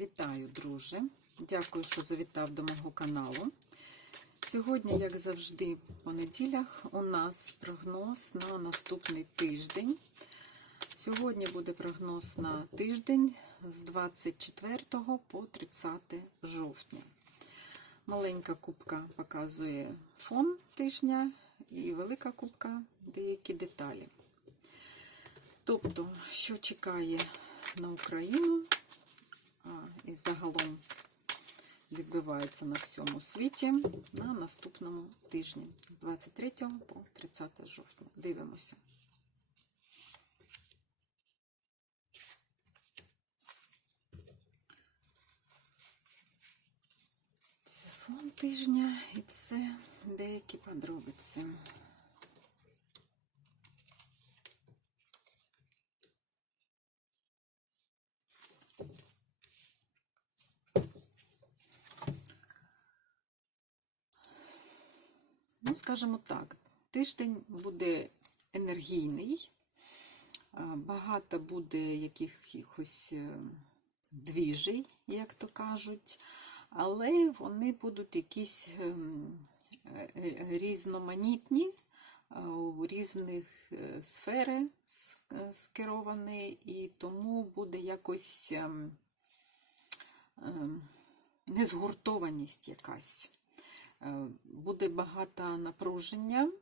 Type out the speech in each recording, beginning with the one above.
Вітаю, друже! Дякую, що завітав до мого каналу. Сьогодні, як завжди, по неділях у нас прогноз на наступний тиждень. Сьогодні буде прогноз на тиждень з 24 по 30 жовтня. Маленька кубка показує фон тижня і велика кубка деякі деталі. Тобто, що чекає на Україну взагалом відбувається на всьому світі на наступному тижні з 23 по 30 жовтня. Дивимося. Це фон тижня і це деякі подробиці. Ну, скажімо так, тиждень буде енергійний, багато буде якихось е, двіжей, як то кажуть, але вони будуть якісь ем, е, різноманітні, у різних е, сфери скеровані, і тому буде якось ем, ем, незгуртованість якась. Е, Буде багато напруження,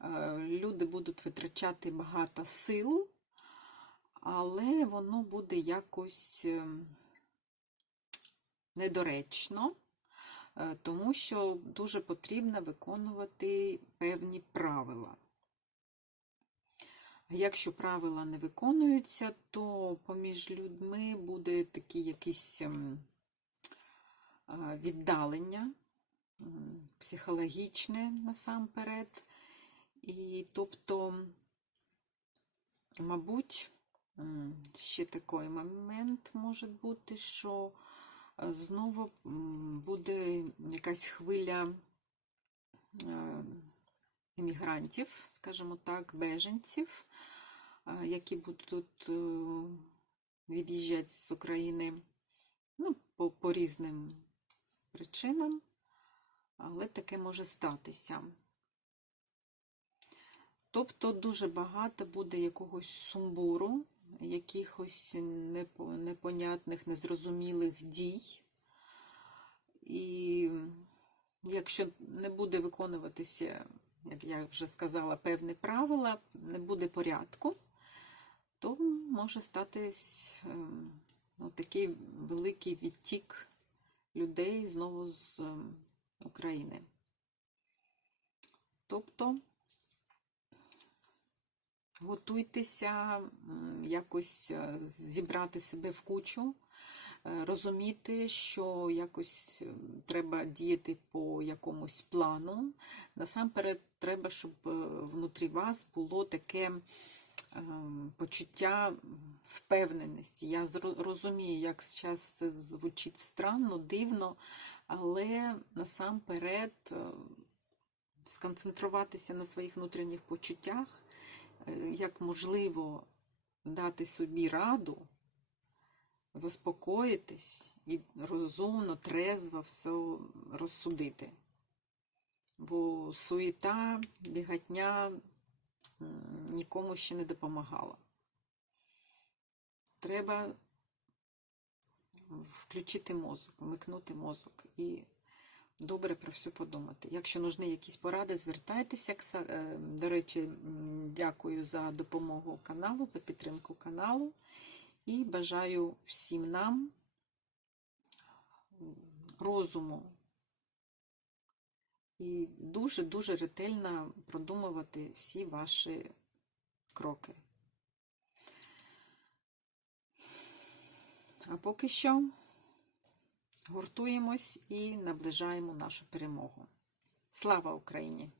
е, люди будуть витрачати багато сил, але воно буде якось е, недоречно, тому що дуже потрібно виконувати певні правила. Якщо правила не виконуються, то поміж людьми буде такі якісь ем, віддалення психологічне насамперед. І тобто, мабуть, ще такий момент може бути, що е, знову буде якась хвиля е, іммігрантів, скажімо так, беженців, е, які будуть е, від'їжджати з України ну, по різним причинам але таке може статися. Тобто дуже багато буде якогось сумбуру, якихось непонятних, незрозумілих дій. І якщо не буде виконуватися, як я вже сказала, певні правила, не буде порядку, то може статись ем, ну, такий великий відтік людей знову з ем, України. Тобто готуйтеся якось е, зібрати себе в кучу, е, розуміти, що якось е, треба діяти по якомусь плану. Насамперед, треба, щоб внутрі вас було таке почуття впевненості. Я розумію, як зараз це звучить странно, дивно, але насамперед е, сконцентруватися на своїх внутрішніх почуттях, е, як можливо дати собі раду, заспокоїтись і розумно, трезво все розсудити. Бо суєта, бігатня нікому ще не допомагала. Треба включити мозок, вмикнути мозок і добре про все подумати. Якщо нужні якісь поради, звертайтеся. Е, До речі, дякую за допомогу каналу, за підтримку каналу. І бажаю всім нам розуму і дуже-дуже ретельно продумувати всі ваші кроки. А поки що гуртуємось і наближаємо нашу перемогу. Слава Україні!